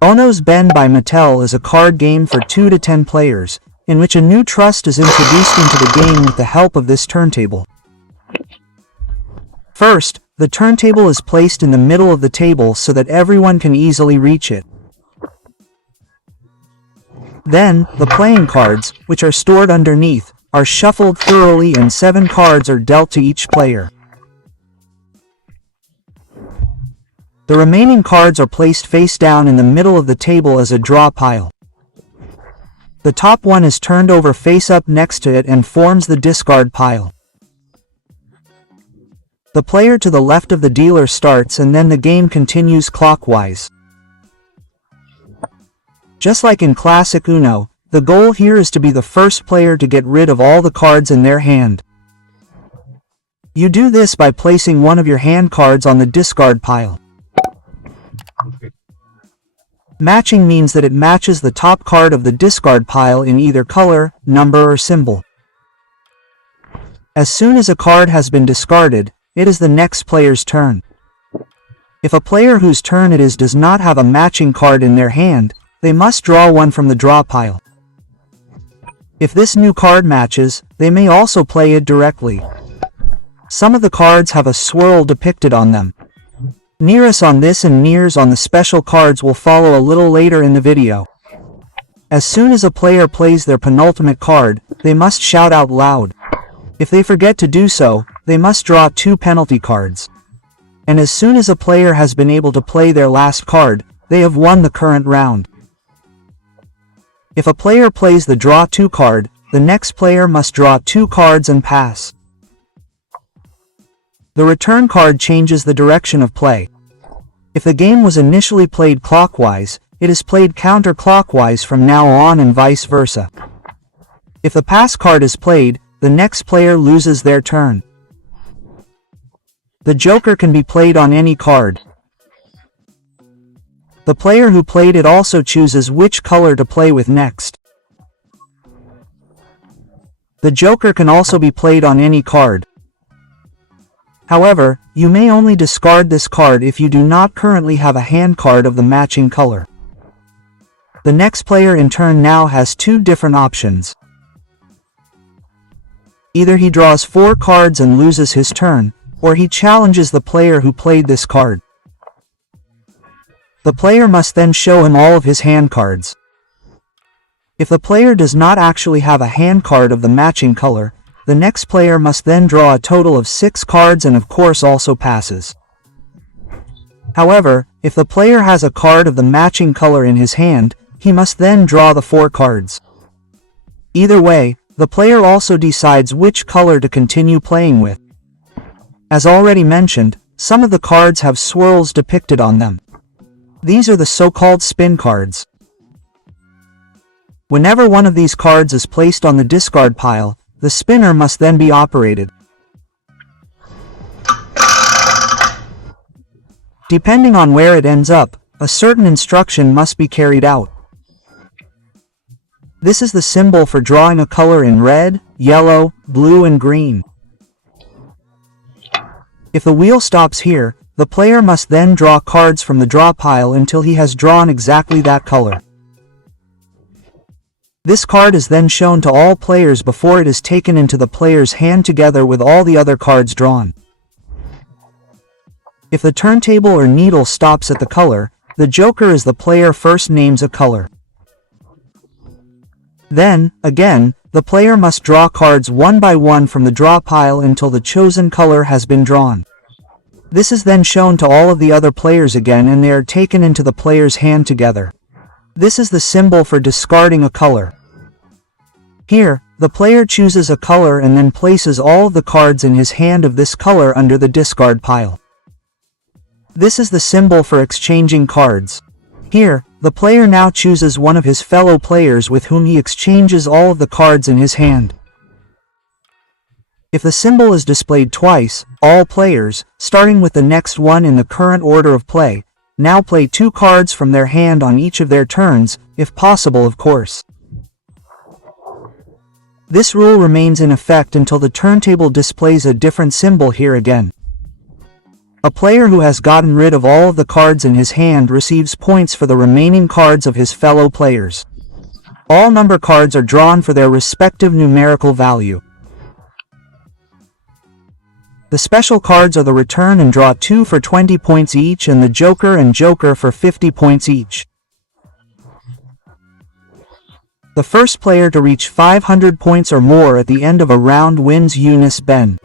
Ono's Ben by Mattel is a card game for 2 to 10 players, in which a new trust is introduced into the game with the help of this turntable. First, the turntable is placed in the middle of the table so that everyone can easily reach it. Then, the playing cards, which are stored underneath, are shuffled thoroughly and 7 cards are dealt to each player. The remaining cards are placed face down in the middle of the table as a draw pile. The top one is turned over face up next to it and forms the discard pile. The player to the left of the dealer starts and then the game continues clockwise. Just like in classic Uno, the goal here is to be the first player to get rid of all the cards in their hand. You do this by placing one of your hand cards on the discard pile. Matching means that it matches the top card of the discard pile in either color, number or symbol. As soon as a card has been discarded, it is the next player's turn. If a player whose turn it is does not have a matching card in their hand, they must draw one from the draw pile. If this new card matches, they may also play it directly. Some of the cards have a swirl depicted on them. Nearest on this and nears on the special cards will follow a little later in the video. As soon as a player plays their penultimate card, they must shout out loud. If they forget to do so, they must draw 2 penalty cards. And as soon as a player has been able to play their last card, they have won the current round. If a player plays the draw 2 card, the next player must draw 2 cards and pass. The return card changes the direction of play. If the game was initially played clockwise, it is played counterclockwise from now on and vice versa. If the pass card is played, the next player loses their turn. The joker can be played on any card. The player who played it also chooses which color to play with next. The joker can also be played on any card. However, you may only discard this card if you do not currently have a hand card of the matching color. The next player in turn now has 2 different options. Either he draws 4 cards and loses his turn, or he challenges the player who played this card. The player must then show him all of his hand cards. If the player does not actually have a hand card of the matching color, the next player must then draw a total of 6 cards and of course also passes. However, if the player has a card of the matching color in his hand, he must then draw the 4 cards. Either way, the player also decides which color to continue playing with. As already mentioned, some of the cards have swirls depicted on them. These are the so-called spin cards. Whenever one of these cards is placed on the discard pile, the spinner must then be operated. Depending on where it ends up, a certain instruction must be carried out. This is the symbol for drawing a color in red, yellow, blue and green. If the wheel stops here, the player must then draw cards from the draw pile until he has drawn exactly that color. This card is then shown to all players before it is taken into the player's hand together with all the other cards drawn. If the turntable or needle stops at the color, the joker is the player first names a color. Then, again, the player must draw cards one by one from the draw pile until the chosen color has been drawn. This is then shown to all of the other players again and they are taken into the player's hand together. This is the symbol for discarding a color. Here, the player chooses a color and then places all of the cards in his hand of this color under the discard pile. This is the symbol for exchanging cards. Here, the player now chooses one of his fellow players with whom he exchanges all of the cards in his hand. If the symbol is displayed twice, all players, starting with the next one in the current order of play, now play 2 cards from their hand on each of their turns, if possible of course. This rule remains in effect until the turntable displays a different symbol here again. A player who has gotten rid of all of the cards in his hand receives points for the remaining cards of his fellow players. All number cards are drawn for their respective numerical value. The special cards are the return and draw 2 for 20 points each and the joker and joker for 50 points each. The first player to reach 500 points or more at the end of a round wins Eunice Ben.